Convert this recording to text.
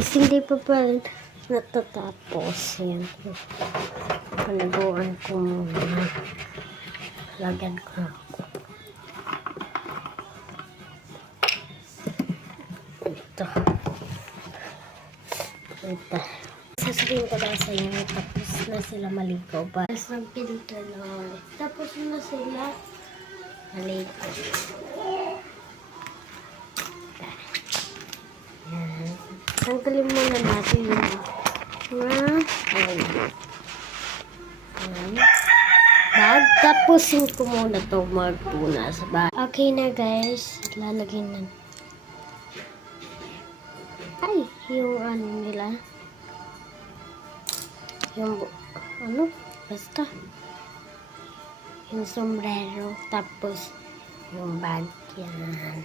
guys, hindi pa pala natatapos. Yan. Panaguan ko muna. Lagyan ko ako. Ito. Sasabihin ko na sa inyo, tapos na sila maligo ba? Tapos nagpinto na ulit. Tapos na sila maligo. Yan. Tanggalin muna natin yung bag. Tapusin ko muna ito magpunas ba. Okay na guys. Lalagyan na. Ay, yung ano nila. Yung basta. Yung sombrero. Tapos yung bag yan.